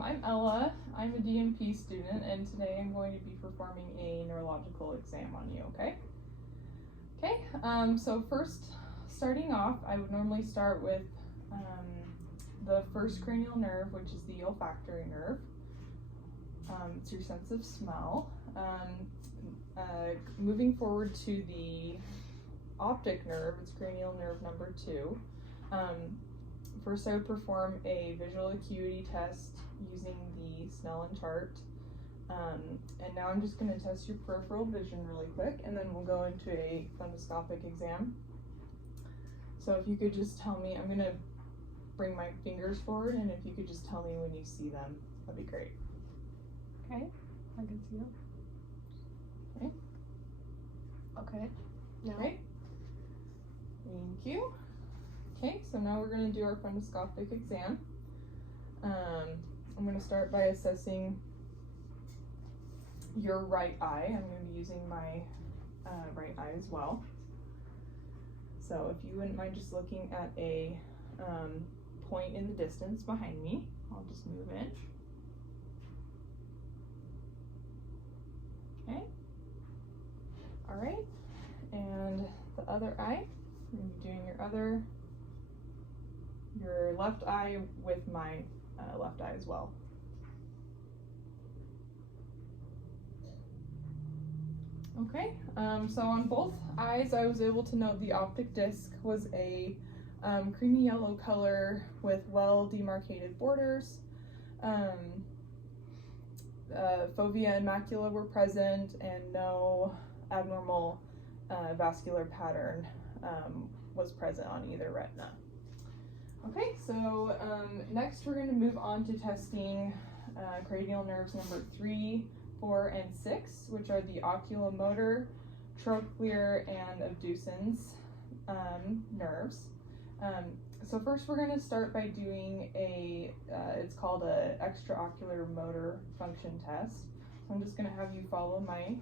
I'm Ella. I'm a DMP student, and today I'm going to be performing a neurological exam on you, okay? Okay, so first, starting off, I would normally start with the first cranial nerve, which is the olfactory nerve. It's your sense of smell. Moving forward to the optic nerve, it's cranial nerve number 2. First, I would perform a visual acuity test using the Snellen chart. And now I'm just going to test your peripheral vision really quick, and then we'll go into a fundoscopic exam. So if you could just tell me, I'm going to bring my fingers forward, and if you could just tell me when you see them, that'd be great. Okay, I can see them. Okay. Okay. Now. Okay. Thank you. Okay, so now we're going to do our fundoscopic exam. I'm going to start by assessing your right eye. I'm going to be using my right eye as well. So if you wouldn't mind just looking at a point in the distance behind me, I'll just move in. Okay. All right. And the other eye, I'm going to be doing your left eye with my left eye as well. Okay, so on both eyes I was able to note the optic disc was a creamy yellow color with well demarcated borders. Fovea and macula were present, and no abnormal vascular pattern was present on either retina. Okay, so next we're going to move on to testing cranial nerves number 3, 4, and 6, which are the oculomotor, trochlear, and abducens nerves. So first we're going to start by doing it's called a extraocular motor function test. So I'm just going to have you follow my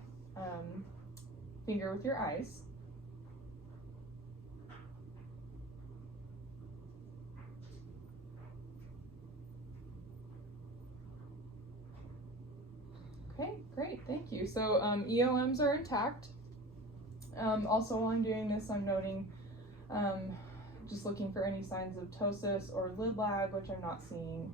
finger with your eyes. Okay, great, thank you. So EOMs are intact. Also, while I'm doing this, I'm noting, just looking for any signs of ptosis or lid lag, which I'm not seeing.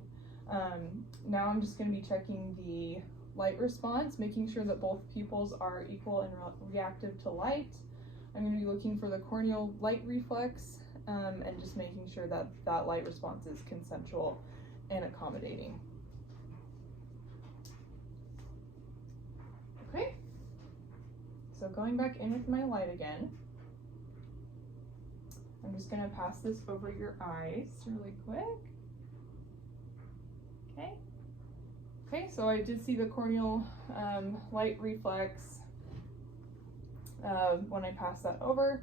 Now I'm just going to be checking the light response, making sure that both pupils are equal and reactive to light. I'm going to be looking for the corneal light reflex, and just making sure that that light response is consensual and accommodating. Okay, so going back in with my light again, I'm just going to pass this over your eyes really quick. Okay. Okay, so I did see the corneal light reflex when I passed that over.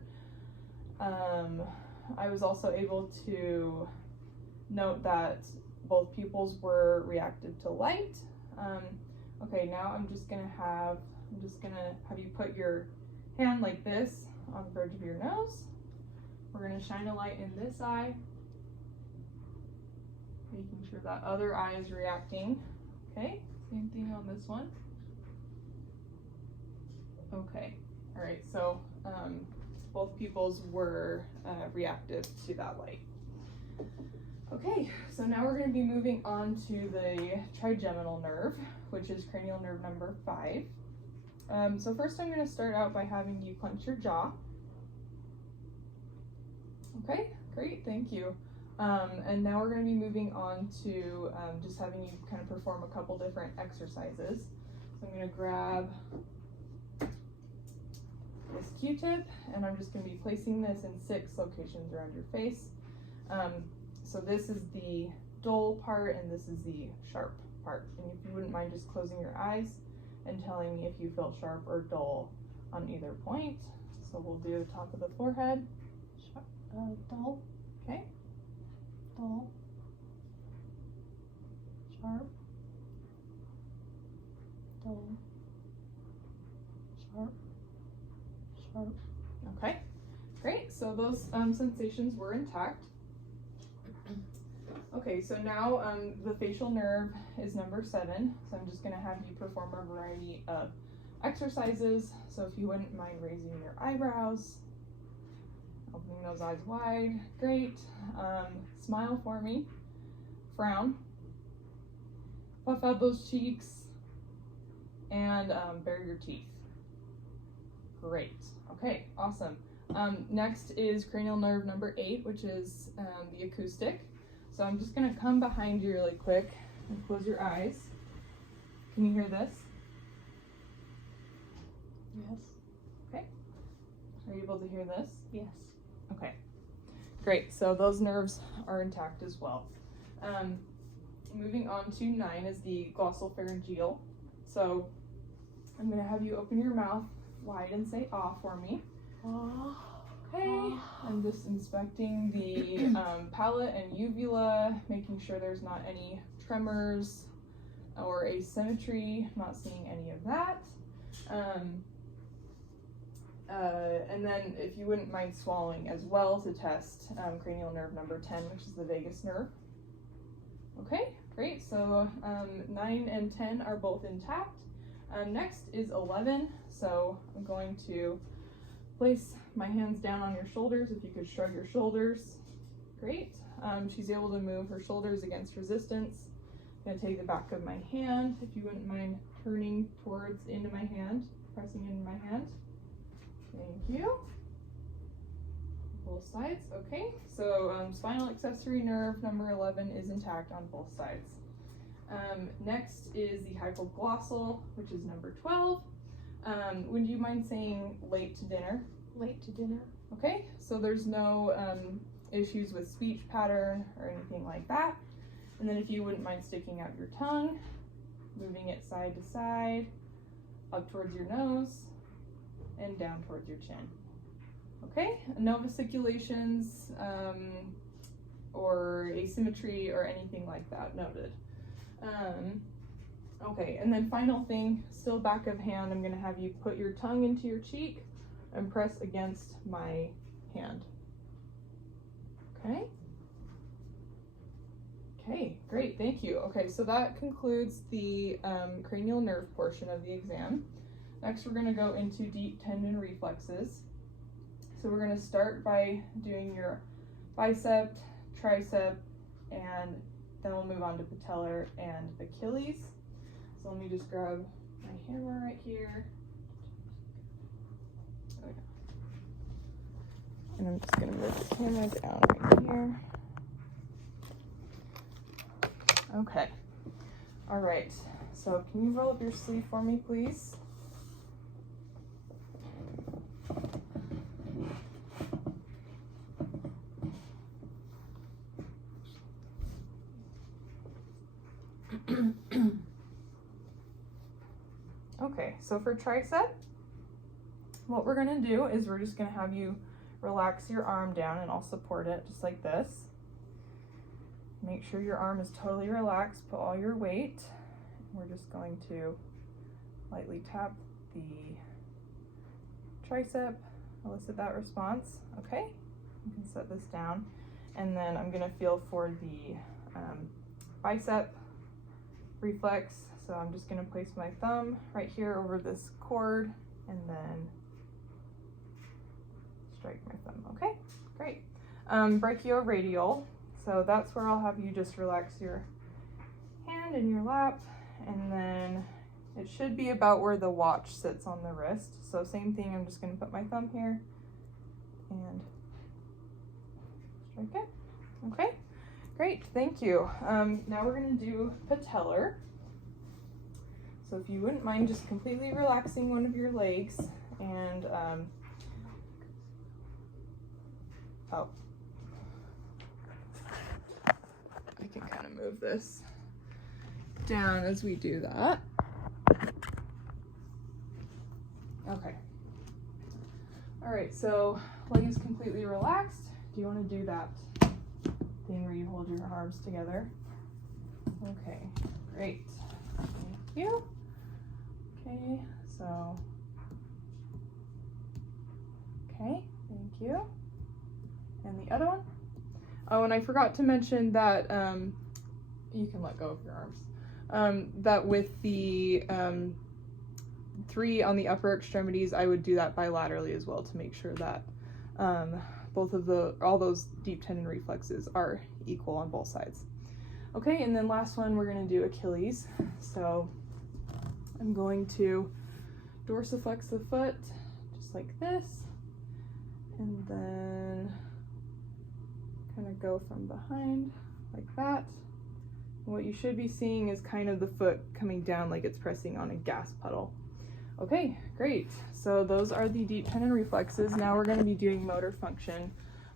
I was also able to note that both pupils were reactive to light. Okay, now I'm just gonna have you put your hand like this on the bridge of your nose. We're gonna shine a light in this eye, making sure that other eye is reacting. Okay, same thing on this one. Okay, all right, so both pupils were reactive to that light. Okay, so now we're going to be moving on to the trigeminal nerve, which is cranial nerve number 5. So first I'm going to start out by having you clench your jaw. Okay, great, thank you. And now we're going to be moving on to just having you kind of perform a couple different exercises. So I'm going to grab this Q-tip, and I'm just going to be placing this in 6 locations around your face. So this is the dull part, and this is the sharp part. And if you wouldn't mind just closing your eyes and telling me if you feel sharp or dull on either point. So we'll do the top of the forehead. Sharp, dull. Okay. Dull. Sharp. Dull. Sharp. Sharp. Okay, great. So those sensations were intact. Okay, so now the facial nerve is number 7. So I'm just going to have you perform a variety of exercises. So if you wouldn't mind raising your eyebrows, opening those eyes wide, great. Smile for me, frown, puff out those cheeks, and bare your teeth. Great. Okay, awesome. Next is cranial nerve number 8, which is the acoustic. So I'm just gonna come behind you really quick and close your eyes. Can you hear this? Yes. Okay. Are you able to hear this? Yes. Okay. Great. So those nerves are intact as well. Moving on to 9 is the glossopharyngeal. So I'm gonna have you open your mouth wide and say "ah" for me. Oh. Okay, I'm just inspecting the palate and uvula, making sure there's not any tremors or asymmetry. Not seeing any of that. And then if you wouldn't mind swallowing as well to test cranial nerve number 10, which is the vagus nerve. Okay, great. So 9 and 10 are both intact. Next is 11. So I'm going to place my hands down on your shoulders. If you could shrug your shoulders. Great. She's able to move her shoulders against resistance. I'm going to take the back of my hand. If you wouldn't mind turning towards into my hand, pressing into my hand. Thank you. Both sides. Okay. So spinal accessory nerve number 11 is intact on both sides. Next is the hypoglossal, which is number 12. Would you mind saying late to dinner? Late to dinner. Okay, so there's no issues with speech pattern or anything like that. And then if you wouldn't mind sticking out your tongue, moving it side to side, up towards your nose, and down towards your chin. Okay, no vesiculations or asymmetry or anything like that noted. Okay, and then final thing, still back of hand, I'm going to have you put your tongue into your cheek and press against my hand. Okay? Okay, great, thank you. Okay, so that concludes the cranial nerve portion of the exam. Next, we're going to go into deep tendon reflexes. So we're going to start by doing your bicep, tricep, and then we'll move on to patellar and Achilles. So let me just grab my hammer right here. Okay. And I'm just gonna move the camera down right here. Okay. All right. So can you roll up your sleeve for me, please? Okay, so for tricep, what we're gonna do is we're just gonna have you relax your arm down, and I'll support it just like this. Make sure your arm is totally relaxed, put all your weight. We're just going to lightly tap the tricep, elicit that response. Okay, you can set this down. And then I'm gonna feel for the bicep reflex. So I'm just gonna place my thumb right here over this cord and then strike my thumb. Okay, great. Brachioradial. So that's where I'll have you just relax your hand in your lap, and then it should be about where the watch sits on the wrist. So same thing, I'm just gonna put my thumb here and strike it. Okay, great, thank you. Now we're gonna do patellar. So if you wouldn't mind just completely relaxing one of your legs and I can kind of move this down as we do that. Okay. All right, so leg is completely relaxed. Do you want to do that thing where you hold your arms together? Okay, great. Thank you. Okay, so, okay, thank you. And the other one? Oh, and I forgot to mention that you can let go of your arms. That with the 3 on the upper extremities, I would do that bilaterally as well to make sure that all those deep tendon reflexes are equal on both sides. Okay, and then last one, we're going to do Achilles. So I'm going to dorsiflex the foot just like this, and then kind of go from behind like that. And what you should be seeing is kind of the foot coming down like it's pressing on a gas pedal. Okay, great. So those are the deep tendon reflexes. Now we're going to be doing motor function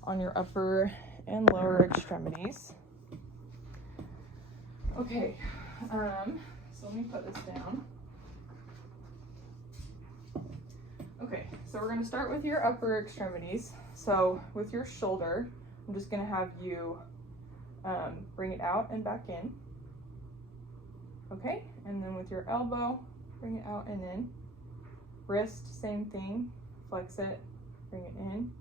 on your upper and lower extremities. Okay, so let me put this down. Okay, so we're going to start with your upper extremities. So with your shoulder, I'm just going to have you bring it out and back in. Okay, and then with your elbow, bring it out and in. Wrist, same thing, flex it, bring it in.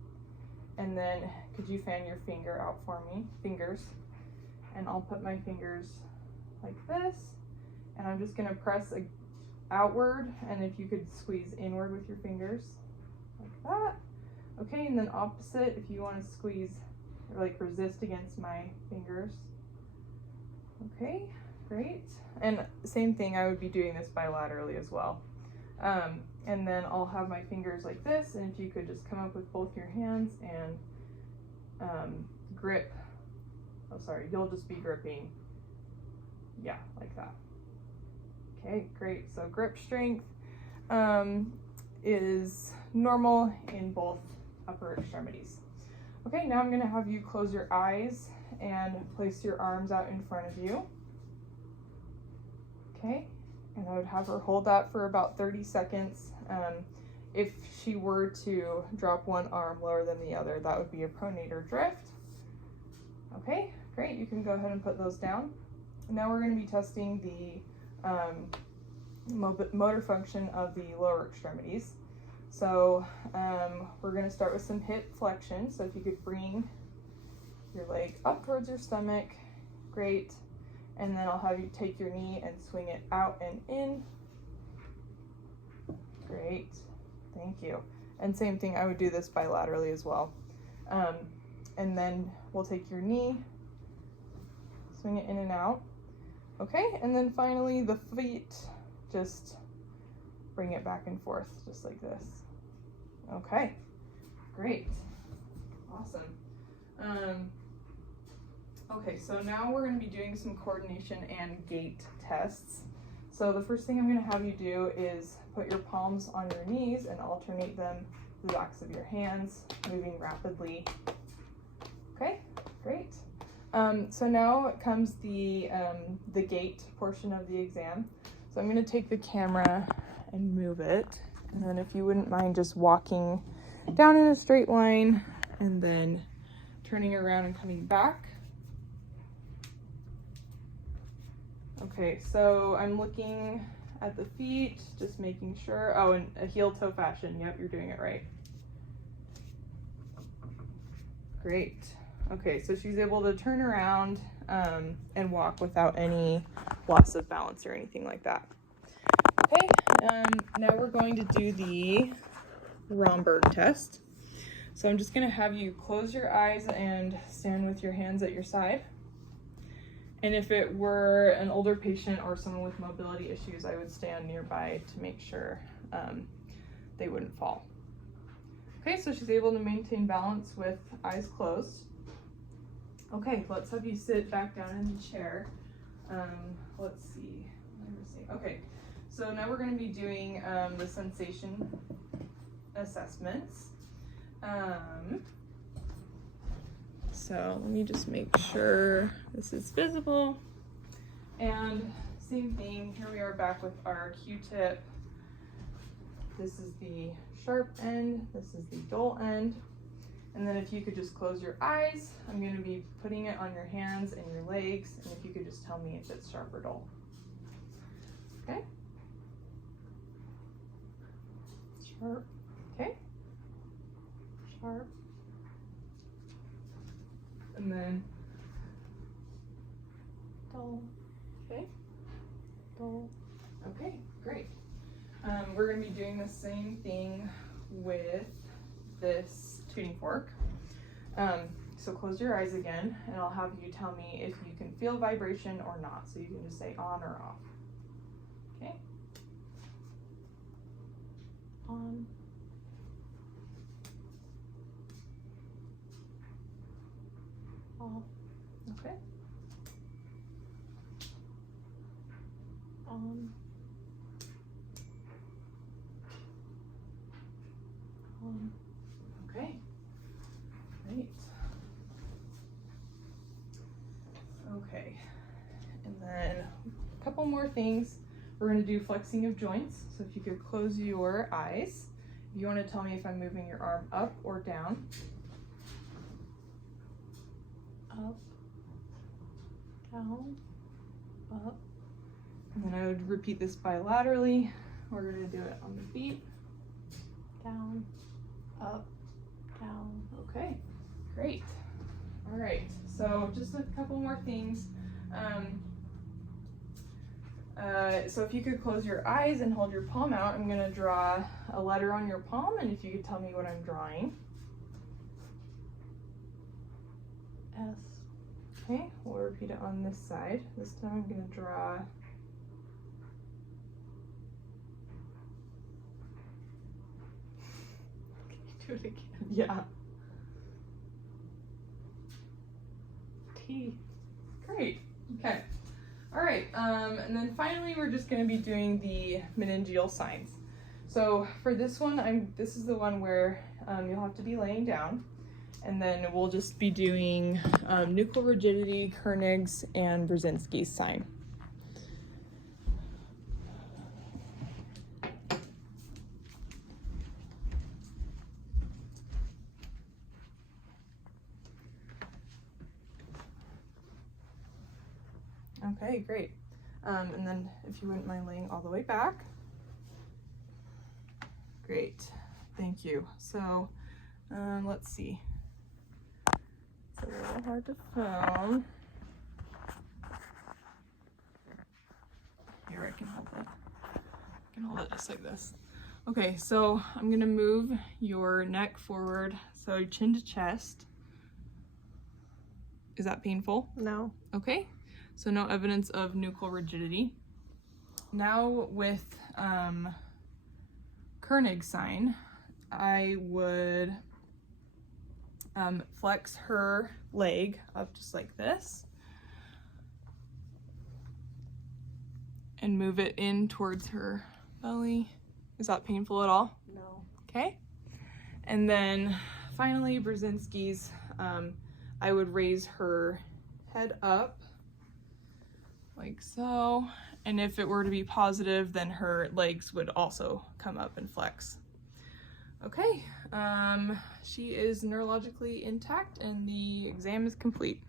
And then could you fan your finger out for me, fingers? And I'll put my fingers like this, and I'm just going to press outward, and if you could squeeze inward with your fingers like that. Okay, and then opposite, if you want to squeeze or like resist against my fingers. Okay, great. And same thing, I would be doing this bilaterally as well. And then I'll have my fingers like this, and if you could just come up with both your hands and grip. Oh, sorry, you'll just be gripping. Yeah, like that. Okay, great. So grip strength is normal in both upper extremities. Okay, now I'm going to have you close your eyes and place your arms out in front of you. Okay, and I would have her hold that for about 30 seconds. If she were to drop one arm lower than the other, that would be a pronator drift. Okay, great. You can go ahead and put those down. Now we're going to be testing the motor function of the lower extremities. So we're going to start with some hip flexion. So if you could bring your leg up towards your stomach, great. And then I'll have you take your knee and swing it out and in. Great, thank you. And same thing, I would do this bilaterally as well. And then we'll take your knee, swing it in and out. Okay, and then finally the feet, just bring it back and forth, just like this. Okay, great, awesome. Okay, so now we're going to be doing some coordination and gait tests. So the first thing I'm going to have you do is put your palms on your knees and alternate them to the backs of your hands, moving rapidly. Okay, great. So now comes the gait portion of the exam. So I'm going to take the camera and move it, and then if you wouldn't mind just walking down in a straight line and then turning around and coming back. Okay, so I'm looking at the feet, just making sure. Oh, and a heel-toe fashion. Yep, you're doing it right. Great. Okay, so she's able to turn around and walk without any loss of balance or anything like that. Okay, now we're going to do the Romberg test. So I'm just going to have you close your eyes and stand with your hands at your side. And if it were an older patient or someone with mobility issues, I would stand nearby to make sure they wouldn't fall. Okay, so she's able to maintain balance with eyes closed. Okay, let's have you sit back down in the chair. Let's see. Okay, so now we're going to be doing the sensation assessments. So let me just make sure this is visible. And same thing, here we are back with our Q-tip. This is the sharp end, this is the dull end. And then if you could just close your eyes, I'm going to be putting it on your hands and your legs, and if you could just tell me if it's sharp or dull. Okay? Sharp. Okay? Sharp. and then Dull. okay. Dull. Okay, great. We're going to be doing the same thing with this tuning fork. So close your eyes again, and I'll have you tell me if you can feel vibration or not. So you can just say on or off. Okay? On. Off. Okay. On. On. Okay. Great. Okay. And then a couple more things. We're going to do flexing of joints. So if you could close your eyes. If you want to tell me if I'm moving your arm up or down. Up. Down. Up. And then I would repeat this bilaterally. We're going to do it on the feet. Down. Up. Down. Okay, great. All right, so just a couple more things. So if you could close your eyes and hold your palm out, I'm going to draw a letter on your palm, and if you could tell me what I'm drawing. S. Okay, we'll repeat it on this side. This time I'm going to draw Do it again. yeah. T. Great. Okay. All right. And then finally, we're just going to be doing the meningeal signs. So for this one, this is the one where you'll have to be laying down, and then we'll just be doing nuchal rigidity, Koenig's, and Brzezinski's sign. Okay, great. And then if you wouldn't mind laying all the way back. Great, thank you. So let's see. It's a little hard to film. Here, I can hold it. I can hold it just like this. Okay, so I'm gonna move your neck forward, so chin to chest. Is that painful? No. Okay, so no evidence of nuchal rigidity. Now with Koenig's sign, I would flex her leg up just like this and move it in towards her belly. Is that painful at all? No. Okay. And then finally, Brzezinski's, I would raise her head up like so. And if it were to be positive, then her legs would also come up and flex. Okay, she is neurologically intact and the exam is complete.